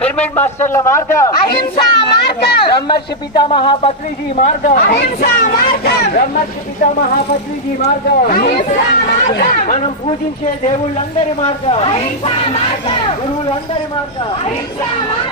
Pyramid మాస్టర్ల మార్గం. అహింసా మార్గం. బ్రహ్మర్షి పితామహ పత్రిజీ మార్గం. అహింసా మార్గం. బ్రహ్మర్షి పితామహ పత్రిజీ మార్గం. అహింసా మార్గం. మనం పూజించే దేవుళ్ళందరి మార్గం. అహింసా మార్గం. గురువులందరి మార్గం. అహింసా మార్గం.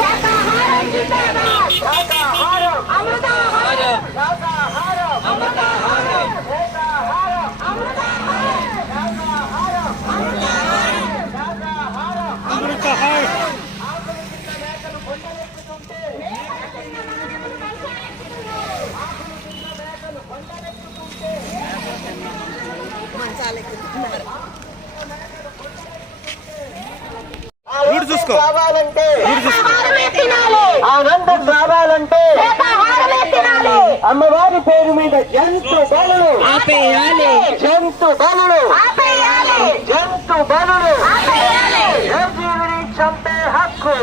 ఆనందం రావాలంటే అమ్మవారి పేరు మీద జంతు బలు జంతు బలు జంతు బలు చంపే హక్కు?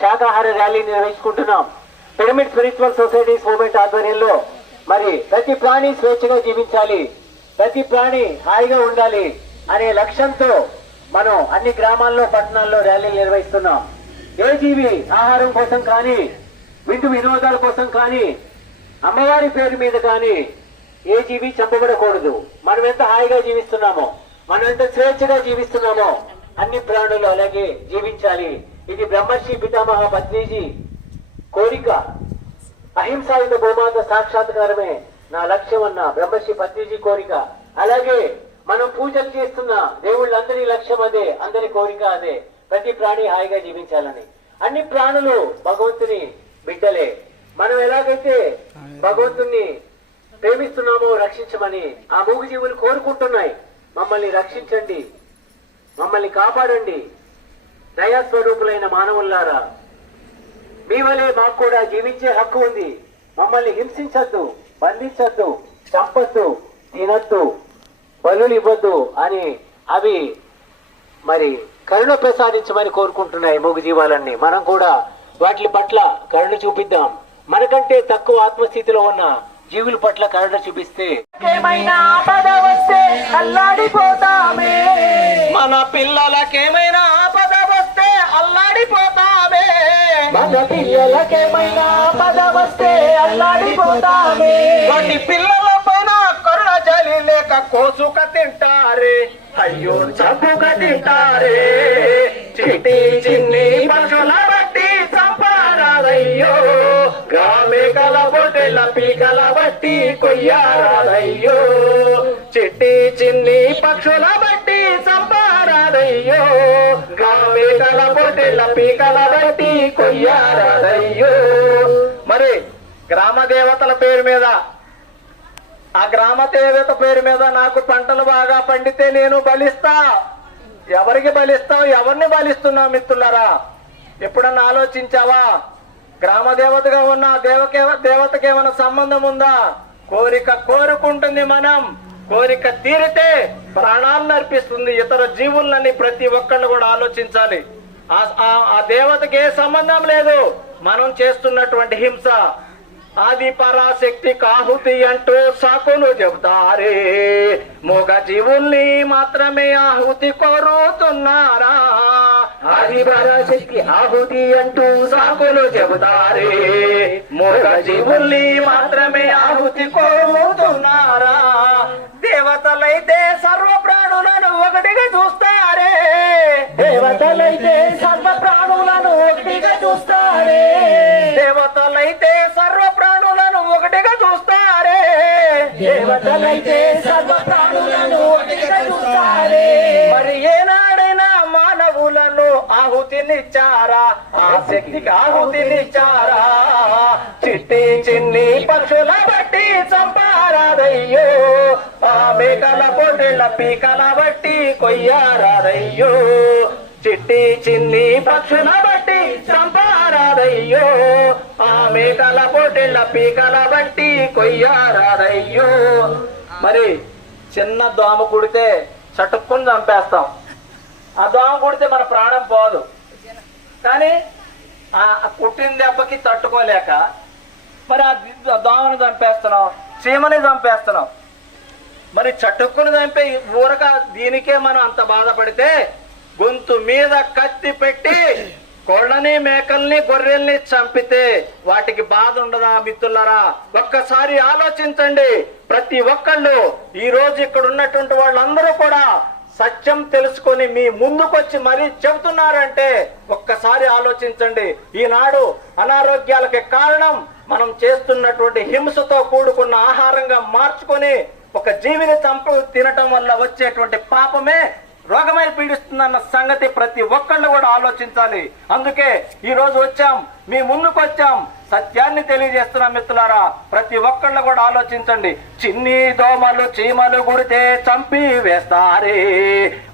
శాకాహార ర్యాలీ నిర్వహించుకుంటున్నాం. పిరమిడ్ స్పిరిచువల్ సొసైటీస్ మూమెంట్ ఆధ్వర్యంలో మరి ప్రతి ప్రాణి స్వేచ్ఛగా జీవించాలి. ప్రతి ప్రాణి హాయిగా ఉండాలి అనే లక్ష్యంతో మనం అన్ని గ్రామాల్లో పట్టణాల్లో ర్యాలీలు నిర్వహిస్తున్నాం. ఏ జీవి ఆహారం కోసం కానీ విందు వినోదాల కోసం కానీ అమ్మవారి పేరు మీద కానీ ఏ జీవి చంపబడకూడదు. మనం ఎంత హాయిగా జీవిస్తున్నామో మనం ఎంత స్వేచ్ఛగా జీవిస్తున్నామో అన్ని ప్రాణులు అలాగే జీవించాలి. ఇది బ్రహ్మర్షి పితామహ పత్రిజీ కోరిక. అహింసాయుత భూమాత సాక్షాత్కారమే నా లక్ష్యం అన్న బ్రహ్మర్షి పత్రిజీ కోరిక. అలాగే మనం పూజలు చేస్తున్న దేవుళ్ళందరి లక్ష్యం అదే అందరి కోరిక అదే. ప్రతి ప్రాణి హాయిగా జీవించాలని. అన్ని ప్రాణులు భగవంతుని బిడ్డలే. మనం ఎలాగైతే భగవంతుణ్ణి ప్రేమిస్తున్నామో రక్షించమని ఆ మూగు జీవులు కోరుకుంటున్నాయి. మమ్మల్ని రక్షించండి. మమ్మల్ని కాపాడండి. దయాస్వరూపులైన మానవుల్లారా మీ వలే మాకు కూడా జీవించే హక్కు ఉంది. మమ్మల్ని హింసించద్దు బంధించద్దు చంపద్దు తినద్దు బలులు ఇవ్వద్దు అని అవి మరి కరుణ ప్రసాదించమని కోరుకుంటున్నాయి మూగు జీవాలన్నీ. మనం కూడా వాటి పట్ల కరుణ చూపిద్దాం. మనకంటే తక్కువ ఆత్మస్థితిలో ఉన్న జీవుల పట్ల కరుణ చూపిస్తే ఏమైనా ఆపద వస్తే అల్లాడిపోతామే. మన పిల్లలకేమైనా ఆపద వస్తే అల్లాడిపోతామే. మన పిల్లలకేమైనా ఆపద వస్తే అల్లాడిపోతామే. వాటి పిల్లల పైన కరుణ జాలి లేక కోసుక తింటారే. అయ్యో చంపుక తింటారే. చిట్టి చిన్ని పశుల బట్టి చంపారాదయ్యో. గ్రామేకల పొట్టెల పీకల బట్టి కొయ్యారాదయ్యో. చిట్టి చిన్ని పక్షుల కొయ్యో చంపారాదయ్యో గ్రామేకల పొట్టెల పీకల బట్టి కొయ్యారాదయ్యో. మరి గ్రామ దేవతల పేరు మీద ఆ గ్రామ దేవత పేరు మీద నాకు పంటలు బాగా పండితే నేను బలిస్తా. ఎవరికి బలిస్తావు? ఎవరిని బలిస్తున్నావు మిత్రులరా? ఎప్పుడన్నా ఆలోచించావా? గ్రామ దేవతగా ఉన్న దేవకే దేవతకి ఏమైనా సంబంధం ఉందా? కోరిక కోరుకుంటుంది మనం. కోరిక తీరితే ప్రాణాలను అర్పిస్తుంది ఇతర జీవులని ప్రతి ఒక్కళ్ళు కూడా ఆలోచించాలి. ఆ- దేవతకి ఏ సంబంధం లేదు. మనం చేస్తున్నటువంటి హింస ఆది పరాశక్తి కాహుతి అంటూ సాకులు చెబుతారే. మొగ జీవుల్ని మాత్రమే ఆహుతి కోరుతున్నారా? ఆది పరాశక్తి ఆహుతి అంటూ సాకులు చెబుతారే. మొగ జీవుల్ని మాత్రమే ఆహుతి కోరుతున్నారా? దేవతలైతే సర్వ ప్రాణులను ఒకటిగా చూస్తారే. దేవతలైతే సర్వ ప్రాణులను ఒకటిగా చూస్తారే. దేవతలైతే సర్వ ప్రాణులను ఒకటిగా చూస్తారే. దేవతలైతే సర్వ ప్రాణులను ఒకటిగా చూస్తారే. మరి ఏనాడైనా మానవులను ఆహుతినిచ్చారా? ఆ శక్తికి ఆహుతినిచ్చారా? చిట్టి చిన్ని పక్షుల బట్టి చంపారాదయ్యో. మేకల పొట్టెళ్ళ పీకల బట్టి కొయ్యారయ్యో చిట్టి చిన్ని పక్షుల బట్టి చంపారయ్యో ఆ మేకల పొట్టెళ్ళ పీకల బట్టి కొయ్యారయ్యో మరి చిన్న దోమ కుడితే చటుక్కుని చంపేస్తాం. ఆ దోమ కుడితే మన ప్రాణం పోదు. కానీ ఆ కుట్టిన దెబ్బకి తట్టుకోలేక మరి ఆ దోమను చంపేస్తున్నాం చీమని చంపేస్తున్నాం. మరి చటుక్కును చంపే ఊరక దీనికే మనం అంత బాధపడితే గొంతు మీద కత్తి పెట్టి కోళ్ళని మేకల్ని గొర్రెల్ని చంపితే వాటికి బాధ ఉండదా మిత్రులరా? ఒక్కసారి ఆలోచించండి. ప్రతి ఒక్కళ్ళు ఈ రోజు ఇక్కడ ఉన్నటువంటి వాళ్ళందరూ కూడా సత్యం తెలుసుకొని మీ ముందుకొచ్చి మరీ చెబుతున్నారంటే ఒక్కసారి ఆలోచించండి. ఈనాడు అనారోగ్యాలకి కారణం మనం చేస్తున్నటువంటి హింసతో కూడుకున్న ఆహారంగా మార్చుకొని ఒక జీవిని చంప తినటం వల్ల వచ్చేటువంటి పాపమే రోగమై పీడిస్తుందన్న సంగతి ప్రతి ఒక్కళ్ళు కూడా ఆలోచించాలి. అందుకే ఈ రోజు వచ్చాం. మీ ముందుకు వచ్చాం. సత్యాన్ని తెలియజేస్తున్నాం మిత్రులారా ప్రతి ఒక్కళ్ళు కూడా ఆలోచించండి. చిన్ని దోమలు చీమలు గుడితే చంపి వేస్తారే.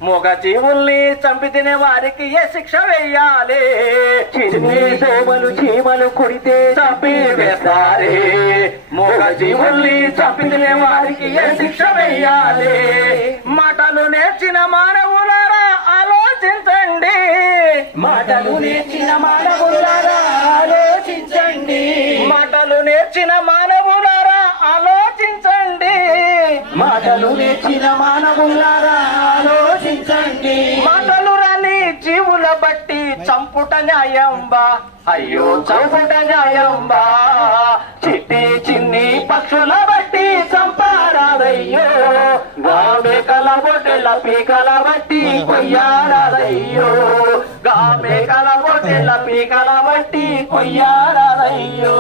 మొగ జీవుల్ని చంపి తినే వారికి ఏ శిక్ష వేయాలి. చిన్ని దోమలు చీమలు కుడితే చంపి వేస్తారే. మొగ జీవుల్ని చంపి తినే వారికి ఏ శిక్ష వేయాలి. మాటలు నేర్చిన మానవులారా ఆలోచించండి. మాటలు నేర్చిన మానవులారా ఆలోచించండి. మాటలు నేర్చిన మానవులారా ఆలోచించండి. మాటలు నేర్చిన మానవులారా ఆలోచించండి. మాటలు రాని జీవుల బట్టి చంపుట న్యాయంబా. అయ్యో చంపుట న్యాయంబా. చిట్టి చిన్ని పక్షుల బట్టి చంపారాదయ్యో గామెకల బొట్టెల పీకల బట్టి కొయ్యారాదయ్యో గామెకల బొట్టెల పీకల బట్టి కొయ్యారాదయ్యో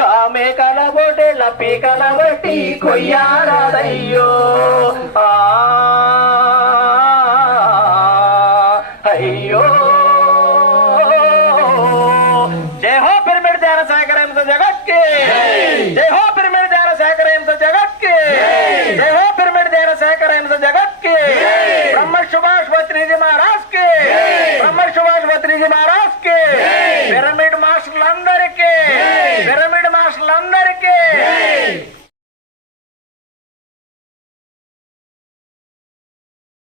గామెకల బొట్టెల పీకల బట్టి కొయ్యారాదయ్యో